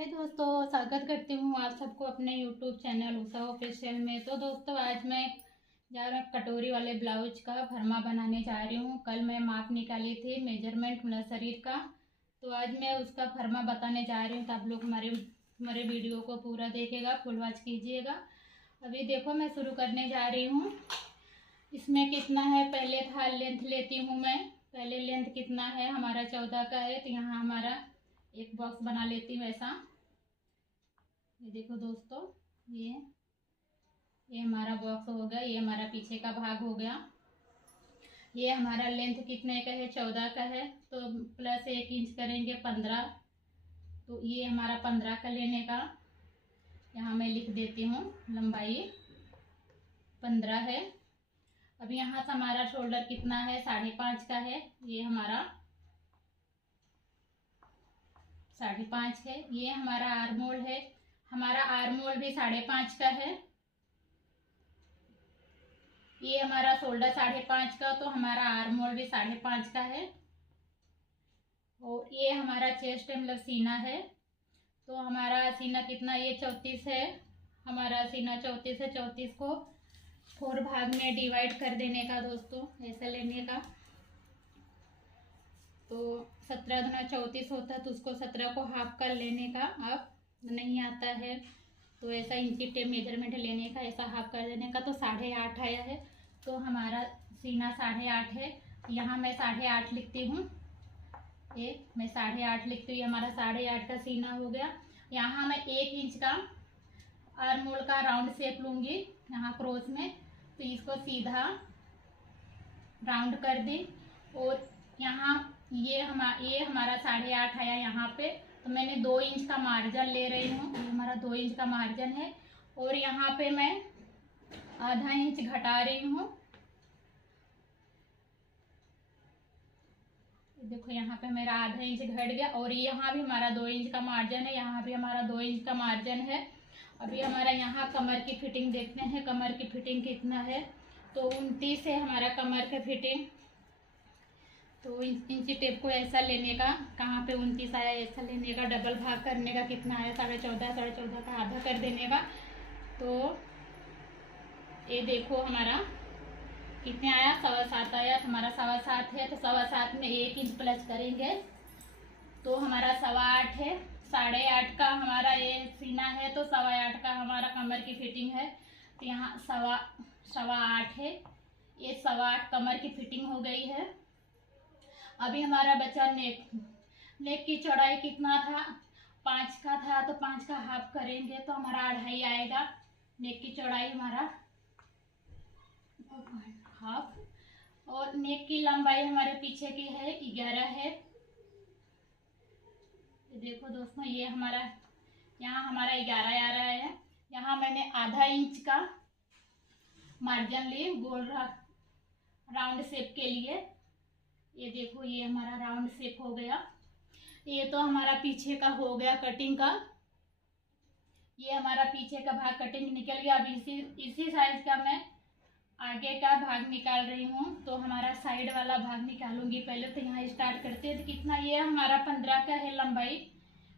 हाय दोस्तों, स्वागत करती हूँ आप सबको अपने यूट्यूब चैनल उषा ऑफिशियल में। तो दोस्तों आज मैं कटोरी वाले ब्लाउज का भरमा बनाने जा रही हूँ। कल मैं माप निकाली थी, मेजरमेंट मेरा शरीर का, तो आज मैं उसका भरमा बताने जा रही हूँ। तो आप लोग हमारे वीडियो को पूरा देखेगा, फुल वॉच कीजिएगा। अभी देखो मैं शुरू करने जा रही हूँ। इसमें कितना है, पहले था लेंथ लेती हूँ मैं। पहले लेंथ कितना है हमारा 14 का है, तो यहाँ हमारा एक बॉक्स बना लेती हूँ ऐसा। ये देखो दोस्तों, ये हमारा बॉक्स हो गया, ये हमारा पीछे का भाग हो गया। ये हमारा लेंथ कितने का है, 14 का है, तो प्लस 1 इंच करेंगे 15। तो ये हमारा 15 का लेने का, यहाँ मैं लिख देती हूँ लंबाई 15 है। अब यहाँ से हमारा शोल्डर कितना है, 5.5 का है, ये हमारा 5.5 है। ये हमारा आर्म होल है, हमारा आर्म होल भी 5.5 का है। ये हमारा शोल्डर 5.5 का, तो हमारा आर्म होल भी 5.5 का है। और ये हमारा चेस्ट मतलब सीना है, तो हमारा सीना कितना, ये 34 है। हमारा सीना 34 है। 34 को 4 भाग में डिवाइड कर देने का दोस्तों, ऐसा लेने का। तो 17 गुना 34 होता है, तो उसको 17 को हाफ कर लेने का। अब नहीं आता है तो ऐसा इंची टेप मेजरमेंट लेने का, ऐसा हाफ कर देने का, तो 8.5 आया है। तो हमारा सीना 8.5 है। यहाँ मैं 8.5 लिखती हूँ, ये मैं 8.5 लिखती हूँ। ये हमारा 8.5 का सीना हो गया। यहाँ मैं 1 इंच का आर्म होल का राउंड शेप लूँगी यहाँ क्रॉस में, तो इसको सीधा राउंड कर दी। और यहाँ ये हमारा 8.5 आया यहाँ पे, तो मैंने 2 इंच का मार्जिन ले रही हूँ। ये हमारा 2 इंच का मार्जिन है। और यहाँ पे मैं आधा इंच घटा रही हूँ। देखो यहाँ पे मेरा आधा इंच घट गया। और यहाँ भी हमारा 2 इंच का मार्जिन है, यहाँ भी हमारा 2 इंच का मार्जिन है। अभी हमारा यहाँ कमर की फिटिंग देखते हैं, कमर की फिटिंग कितना है। तो 29 है हमारा कमर का फिटिंग। तो इंची टेप को ऐसा लेने का, कहाँ पे 29 आया ऐसा लेने का, डबल भाग करने का, कितना आया 14.5 का आधा कर देने का। तो ये देखो हमारा कितने आया, 7.25 आया। तो हमारा 7.25 है, तो 7.25 में 1 इंच प्लस करेंगे, तो हमारा 8.25 है। 8.5 का हमारा ये सीना है, तो 8.25 का हमारा कमर की फिटिंग है। तो यहाँ 8.25 है। ये 8.25 कमर की फिटिंग हो गई है। अभी हमारा बचा नेक की चौड़ाई कितना था, 5 का था, तो 5 का हाफ करेंगे, तो हमारा 2.5 आएगा। नेक की चौड़ाई हमारा हाफ। और नेक की लंबाई हमारे पीछे की है 11 है। देखो दोस्तों, ये हमारा यहाँ हमारा 11 आ रहा है। यहाँ मैंने आधा इंच का मार्जिन ली गोल राउंड शेप के लिए। ये देखो, ये हमारा राउंड शेप हो गया। ये तो हमारा पीछे का हो गया कटिंग का, ये हमारा पीछे का भाग कटिंग निकल गया। अब इसी साइज का मैं आगे का भाग निकाल रही हूँ। तो हमारा साइड वाला भाग निकालूंगी पहले। तो यहाँ स्टार्ट करते हैं। तो कितना, ये हमारा 15 का है लंबाई,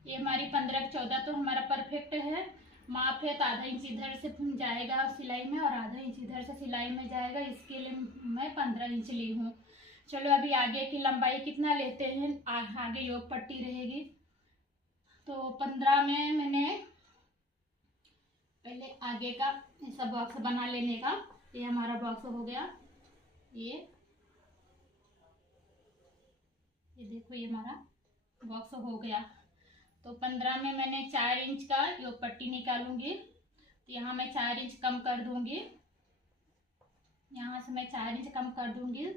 ये हमारी 15 14, तो हमारा परफेक्ट है। माप है, तो आधा इंच इधर से जाएगा सिलाई में और आधा इंच इधर से सिलाई में जाएगा। इसके लिए मैं 15 इंच ली हूँ। चलो अभी आगे की लंबाई कितना लेते हैं, आगे योग पट्टी रहेगी। तो 15 में मैंने पहले आगे का ऐसा बॉक्स बना लेने का। ये हमारा बॉक्स हो गया। ये देखो, ये हमारा बॉक्स हो गया। तो 15 में मैंने 4 इंच का योग पट्टी निकालूंगी। तो यहाँ मैं 4 इंच कम कर दूंगी, यहाँ से मैं 4 इंच कम कर दूंगी,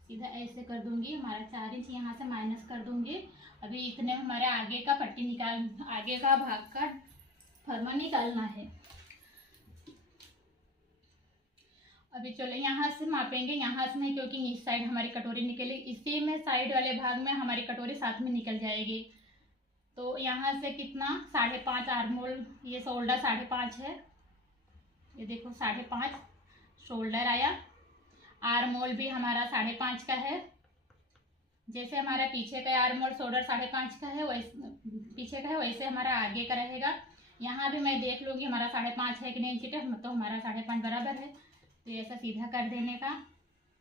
सीधा ऐसे कर दूंगी। हमारा 4 इंच यहाँ से माइनस कर दूंगी। अभी इतने हमारे आगे का पट्टी आगे का भाग का फरमा निकालना है। अभी चलो यहाँ से मापेंगे, यहाँ से नहीं, क्योंकि इस साइड हमारी कटोरी निकलेगी, इसी में साइड वाले भाग में हमारी कटोरी साथ में निकल जाएगी। तो यहाँ से कितना, 5.5 आर्म होल, ये शोल्डर 5.5 है। ये देखो 5.5 शोल्डर आया। आर्म होल भी हमारा 5.5 का है। जैसे हमारा पीछे का आर्म होल शोल्डर 5.5 का है, वैसे पीछे का है वैसे हमारा आगे का रहेगा। यहाँ भी मैं देख लूँगी हमारा 5.5 है कि नहीं इंच टेप, तो हमारा 5.5 बराबर है, तो ऐसा सीधा कर देने का।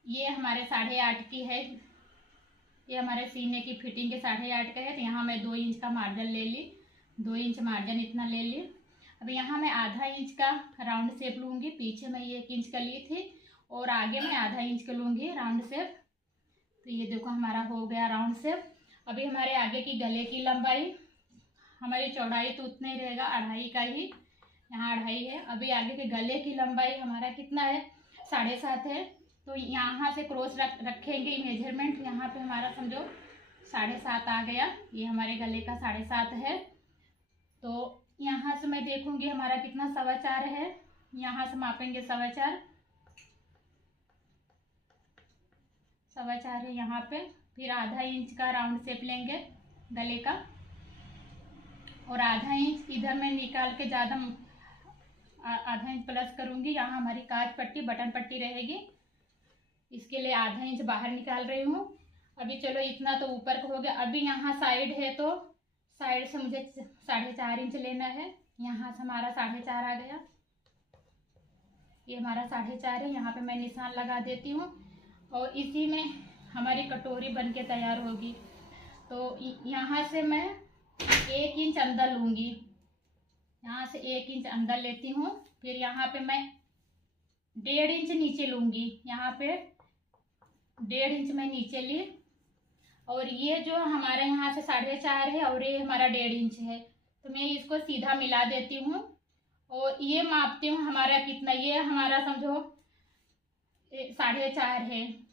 ये हमारे 8.5 की है, ये हमारे सीने की फिटिंग के 8.5 का है, तो यहाँ मैं 2 इंच का मार्जिन ले ली, 2 इंच मार्जिन इतना ले ली। अब यहाँ मैं आधा इंच का राउंड शेप लूँगी, पीछे मैं 1 इंच का ली थी और आगे मैं आधा इंच का लूँगी राउंड शेप। तो ये देखो हमारा हो गया राउंड शेप। अभी हमारे आगे की गले की लंबाई, हमारी चौड़ाई तो उतना ही रहेगा, 2.5 का ही, यहाँ 2.5 है। अभी आगे के गले की लंबाई हमारा कितना है, 7.5 है। तो यहाँ से क्रॉस रखेंगे मेजरमेंट, यहाँ पे हमारा समझो 7.5 आ गया, ये हमारे गले का 7.5 है। तो यहाँ से मैं देखूंगी हमारा कितना 4.25 है, यहाँ से मापेंगे 4.25 है यहाँ पे। फिर आधा इंच का राउंड शेप लेंगे गले का और आधा इंच इधर मैं निकाल के ज़्यादा आधा इंच प्लस करूँगी। यहाँ हमारी काज पट्टी बटन पट्टी रहेगी, इसके लिए आधा इंच बाहर निकाल रही हूँ। अभी चलो इतना तो ऊपर का हो गया। अभी यहाँ साइड है तो साइड से मुझे 4.5 इंच लेना है, यहाँ से हमारा 4.5 आ गया, ये हमारा 4.5 है। यहाँ पे मैं निशान लगा देती हूँ और इसी में हमारी कटोरी बन के तैयार होगी। तो यहाँ से मैं 1 इंच अंदर लूँगी, यहाँ से 1 इंच अंदर लेती हूँ। फिर यहाँ पे मैं 1.5 इंच नीचे लूँगी, यहाँ पे 1.5 इंच मैं नीचे ली। और ये जो हमारे यहाँ से 4.5 है और ये हमारा 1.5 इंच है, तो मैं इसको सीधा मिला देती हूँ और ये मापती हूँ हमारा कितना, ये हमारा समझो 4.5 है।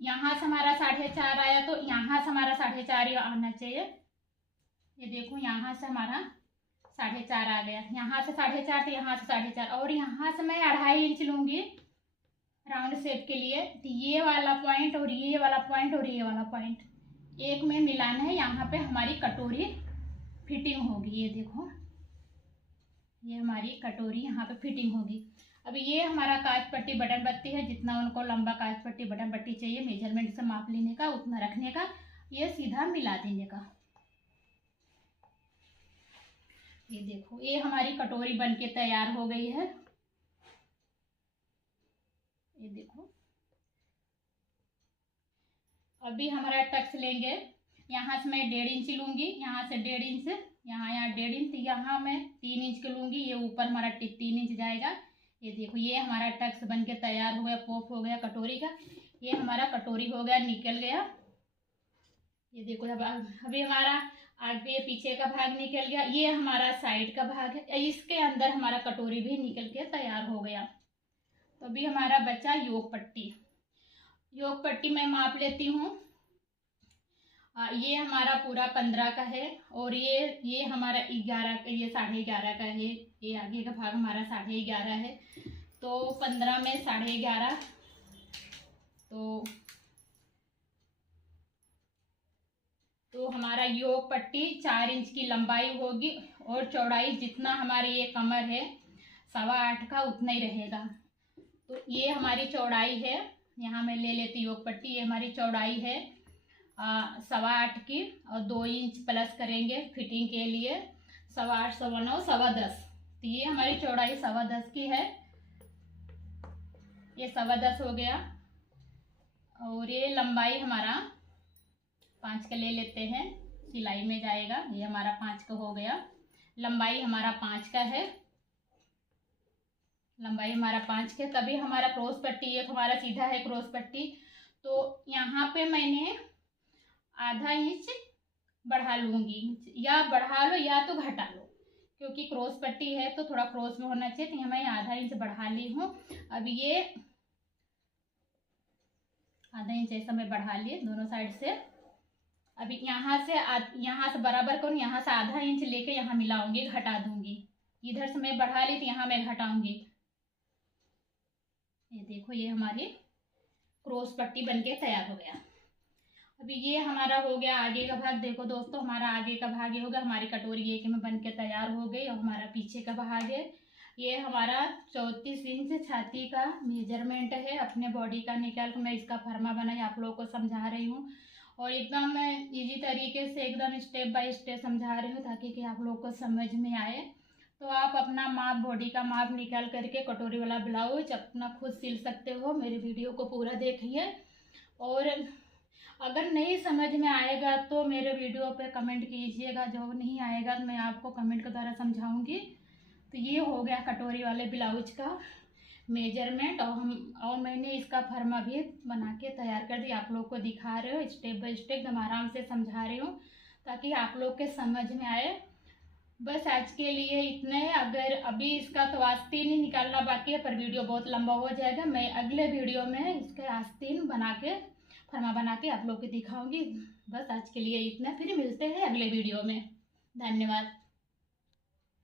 यहाँ से हमारा 4.5 आया तो यहाँ से हमारा 4.5 आना चाहिए। ये देखो यहाँ से हमारा 4.5 आ गया, यहाँ से 4.5 तो यहाँ से 4.5 और यहाँ से मैं 2.5 इंच लूँगी राउंड शेप के लिए। तो ये वाला पॉइंट और ये वाला पॉइंट और ये वाला पॉइंट एक में मिलाना है, यहाँ पे हमारी कटोरी फिटिंग होगी। ये देखो ये हमारी कटोरी यहाँ पे फिटिंग होगी। अब ये हमारा काज पट्टी बटन पट्टी है, जितना उनको लंबा काज पट्टी बटन पट्टी चाहिए मेजरमेंट से माप लेने का, उतना रखने का, ये सीधा मिला देने का। ये देखो ये हमारी कटोरी बन के तैयार हो गई है। ये देखो अभी हमारा टक्स लेंगे, यहाँ से मैं 1.5 इंच लूँगी, यहाँ से 1.5 इंच, यहाँ 1.5 इंच, यहाँ मैं 3 इंच का लूँगी, ये ऊपर हमारा 3 इंच जाएगा। ये देखो ये हमारा टक्स बन के तैयार हो गया, पॉप हो गया कटोरी का। ये हमारा कटोरी हो गया, निकल गया। ये देखो अभी हमारा आगे पीछे का भाग निकल गया, ये हमारा साइड का भाग है, इसके अंदर हमारा कटोरी भी निकल के तैयार हो गया। तो अभी हमारा बचा योग पट्टी। योग पट्टी मैं माप लेती हूँ, ये हमारा पूरा 15 का है और ये हमारा 11 का, ये 11.5 का है, ये आगे का भाग हमारा 11.5 है। तो 15 में 11.5, तो हमारा योग पट्टी 4 इंच की लंबाई होगी और चौड़ाई जितना हमारे ये कमर है 8.25 का उतना ही रहेगा। तो ये हमारी चौड़ाई है, यहाँ मैं ले लेती योग पट्टी, ये हमारी चौड़ाई है 8.25 की और 2 इंच प्लस करेंगे फिटिंग के लिए, 8.25, 9.25, 10.25। तो ये हमारी चौड़ाई 10.25 की है, ये 10.25 हो गया। और ये लंबाई हमारा 5 का ले लेते हैं, सिलाई में जाएगा, ये हमारा 5 का हो गया। लंबाई हमारा 5 का है, लंबाई हमारा 5 का। तभी हमारा क्रॉस पट्टी, ये हमारा सीधा है क्रॉस पट्टी, तो यहाँ पे मैंने आधा इंच बढ़ा लूँगी, या बढ़ा लो या तो घटा लो, क्योंकि क्रॉस पट्टी है तो थोड़ा क्रॉस में होना चाहिए, तो मैं आधा इंच बढ़ा ली हूँ। अब ये आधा इंच ऐसा मैं बढ़ा लिए दोनों साइड से। अभी यहाँ से बराबर करूँ, यहाँ से आधा इंच लेके यहाँ मिलाऊंगी, घटा दूंगी, इधर से मैं बढ़ा ली तो यहाँ मैं घटाऊंगी। ये देखो ये हमारी क्रॉस पट्टी बनके तैयार हो गया। अभी ये हमारा हो गया आगे का भाग। देखो दोस्तों हमारा आगे का भाग ये हो गया, हमारी कटोरी एक में बन के तैयार हो गई। और हमारा पीछे का भाग है, ये हमारा 34 इंच छाती का मेजरमेंट है, अपने बॉडी का निकाल के मैं इसका फर्मा बनाई आप लोगों को समझा रही हूँ। और एकदम मैं इजी तरीके से एकदम स्टेप बाय स्टेप समझा रही हूँ ताकि कि आप लोग को समझ में आए। तो आप अपना माप, बॉडी का माप निकाल करके कटोरी वाला ब्लाउज अपना खुद सिल सकते हो। मेरी वीडियो को पूरा देखिए, और अगर नहीं समझ में आएगा तो मेरे वीडियो पे कमेंट कीजिएगा, जो नहीं आएगा तो मैं आपको कमेंट के द्वारा समझाऊंगी। तो ये हो गया कटोरी वाले ब्लाउज का मेजरमेंट, और मैंने इसका फर्मा भी बना के तैयार कर दिया। आप लोग को दिखा रहे हो स्टेप बाय स्टेप, एकदम आराम से समझा रही हूँ ताकि आप लोग के समझ में आए। बस आज के लिए इतना है। अगर अभी इसका तो आस्तीन ही निकालना बाकी है, पर वीडियो बहुत लंबा हो जाएगा। मैं अगले वीडियो में इसके आस्तीन बना के, फर्मा बना के आप लोग को दिखाऊंगी। बस आज के लिए इतना, फिर मिलते हैं अगले वीडियो में। धन्यवाद।